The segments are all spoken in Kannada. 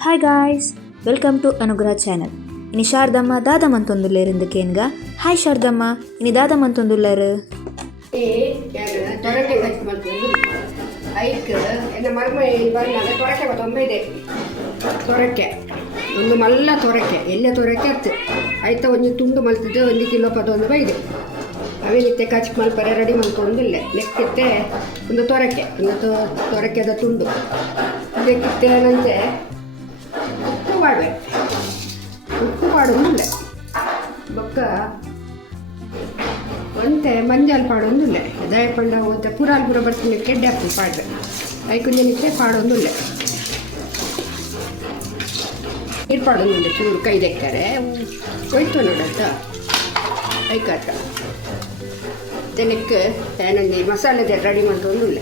hi guys welcome to Anugraha channel ఇని శారదమ్మ దాదమంతొందులేరు ఎందుకేనుగా హాయ్ శారదమ్మ ఇని దాదమంతొందులేరు ಈ ಯಾರು ತೊರಕೆ ಹಚ್ಚಿ ಮಾಡ್ಕೊಂಡು ಐಕ್ ಎನ್ನ ಮರ್ಮ ಬಂದಾಗ ತೊರಕೆ ತೊಂಬೈ ಇದೆ ತೊರಕೆ ಒಂದು ಮಲ್ಲ ತೊರಕೆ ಎಲ್ಲ ತೊರಕೆ ಹತ್ತು ಆಯ್ತಾ ಒಂದು ತುಂಡು ಮಲ್ತಿದ್ದೆ ಒಂದು ಕಿಲೋ ಪದೊಂದು ಬೈದೆ ಅವೇನಿತ್ತೆ ಕಚ್ ಮಲ್ಪರೆ ರೆಡಿ ಮಾಡ್ಕೊಂಡಿಲ್ಲ ಲೆಕ್ಕಿತ್ತೆ ಒಂದು ತೊರಕೆ ಒಂದು ತೊ- ತೊರಕೆದ ತುಂಡು ಲೆಕ್ಕಿತ್ತೆ ನಂತೆ ಮಂಜಾಲ್ ಪಾಡೊಂದುಲ್ಲ ದಯಪಂಡ ಒಂತೆ ಪುರಾಲ್ ಪುರ ಬರ್ತೀನಿ ಕೆಡ್ಡೆ ಹಾಕಿ ಪಾಡ್ರೆ ಐಕುಂಜನಿಕ್ಕೆ ಪಾಡೊಂದುಲ್ಲ ನೀರು ಪಾಡೊಂದುಲ್ಲ ಚೂರು ಕೈ ದೆಕ್ಕರೆ ಹೋಯ್ತು ನೋಡತ್ತ ಐಕಾಟ ತೆನಕ್ಕೆ ಏನೊಂದು ಮಸಾಲೆ ರೆಡಿ ಮಾಡ್ಕೊಂಡುಲ್ಲ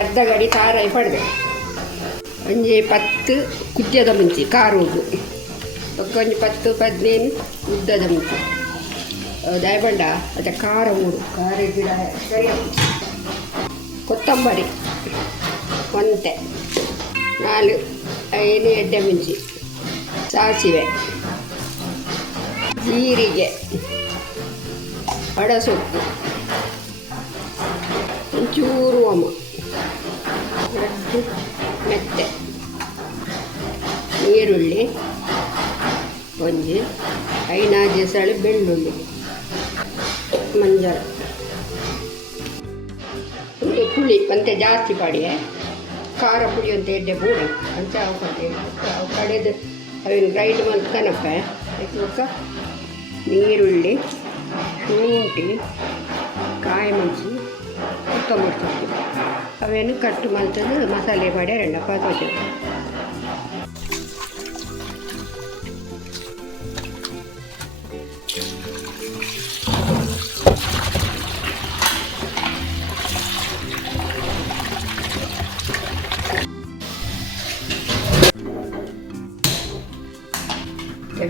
ಅರ್ಧ ಗಡಿ ತಾರಾಯಿ ಪಡ್ದೆ ಒಂಜಿ ಪತ್ತು ಕುದ್ಯದ ಮುಂಚಿ ಕಾರುದು ಒಂಜಿ ಪತ್ತು ಪದಿನೇನು ಉದ್ದದ ಮುಂಚಿ ದಯಬಂಡ ಮತ್ತು ಖಾರ ಮೂರು ಖಾರ ಗಿಡ ಕೊತ್ತಂಬರಿ ಒಂತೆ ನಾಲ್ಕು ಐದು ಎಡ್ಡೆ ಮಿಂಚಿ ಸಾಸಿವೆ ಜೀರಿಗೆ ಅಡಸೊಪ್ಪು ಒಂಚೂರು ಮತ್ತು ಮೆತ್ತೆ ಈರುಳ್ಳಿ ಒಂಜಿ ಐನಾ ಸಳಿ ಬೆಳ್ಳುಳ್ಳಿ. ಮಂಜಳ. ಒಂದು ಪುಳಿ ಅಂತ ಜಾಸ್ತಿ ಪಾಡಿ ಖಾರ ಪುಳಿ ಅಂತ ಎಡ್ಡೆ ಬೂಡಿ ಅಂತ ಅವು ಅವು ಕಡೆದು ಅವೇನು ಗ್ರೈಂಡ್ ಮಲ್ಕನಪ್ಪ ಅದಕ್ಕೆ ನೀರುಳ್ಳಿ, ಶುಂಠಿ ಕಾಯಿ ಮೆಣಸು ಕೊತ್ತಂಬರಿ ಸೊಪ್ಪು ಅವೇನು ಕಟ್ಟು ಮಾಡ್ತದ್ದು ಮಸಾಲೆ ಮಾಡಿ ಎರಡಪ್ಪ ತೋಜ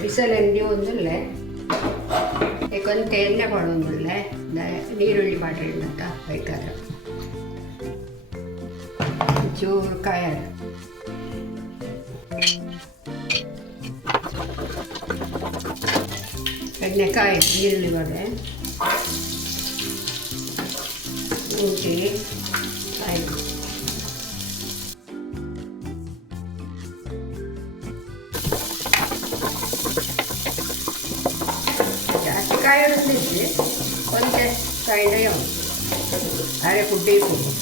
ಬಿಸಿಲಲ್ಲಿ ಒಂದುಲ್ಲೆ ಕೊಂತ ಎಣ್ಣೆ ಮಾಡೋದಿಲ್ಲ ನೀರುಳ್ಳಿ ಮಾಡ್ರಿ ಅಂತ ಬೇಕಾದ್ರೆ. ಚೂರು ಕಾಯ ಎಣ್ಣೆಕಾಯಿ ಈರುಳ್ಳಿ ವಡೆ ಶುಂಠಿ കായെടുത്തിട്ട് ഒന്ന് കൈന്റെയും അതിനെ കുട്ടി കൊടുക്കുക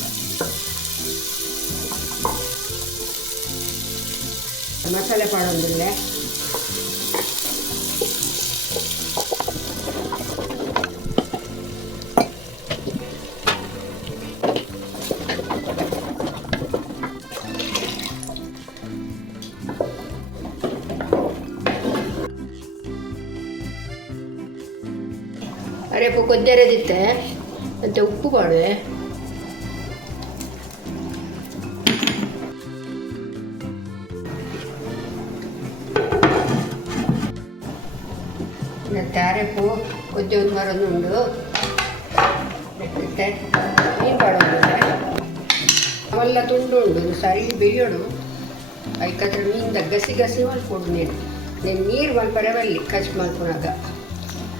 മസാല പാടുന്നില്ലേ ಮಸಾಲೆ ಪಾಡೊಂದಿಲ್ಲ ಅರೆ ಪು ಕೊದ್ದೆರೆದಿತ್ತೆ ಮತ್ತು ಉಪ್ಪು ಮಾಡುವೆ. ಮತ್ತೆ ಅರೆಪು ಕೊದ್ದೆ ಒಂದು ಮರೊಂದುಂಡು ಮತ್ತೆ ಮೀನು ಮಾಡೋದು ಅವೆಲ್ಲ ತುಂಡು ಉಂಡು ಸರಿ ಬೇಯೋಡು ಐಕತ್ರ ಮೀನ್ದ ಗಸಿ ಗಸಿ ಮಾಡ್ಕೊಡು ನೀನು. ನೀನು ನೀರು ಮಲ್ಪರೆ ಬರಲಿ ಕಚ್ ಮಾಡ್ಕೊಳಾಗ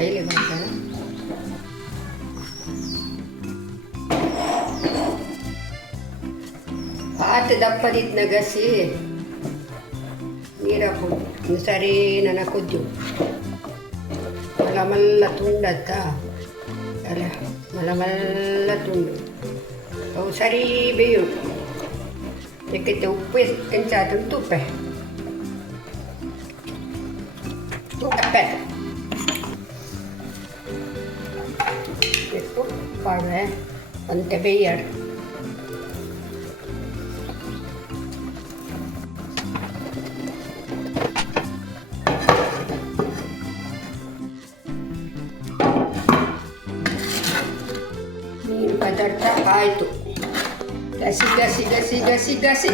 ಕೈಲಿ ಬರ್ತಾನೆ ಆತ ದಪ್ಪದಿದ್ನ ಗಸಿ ನೀರು ಹಾಕೊಂಡು ಸರಿ ನನ್ನ ಕೊಜ್ಜು ಮಲ ಮಲ್ಲ ತುಂಡತ್ತ ಅಲ್ಲ ಮಲ ಮಲ್ಲ ತುಂಡು ಅವು ಸರಿ ಬೇಯು ಬೇಕೈತೆ ಉಪ್ಪು ಎಷ್ಟು ಎಂಚಾತು ತುಪ್ಪ ತುಪ್ಪ farm eh. Monteveyer. Ini padatta ಆಯಿತು ಗಸಿ ಗಸಿ ಗಸಿ ಗಸಿ ಗಸಿ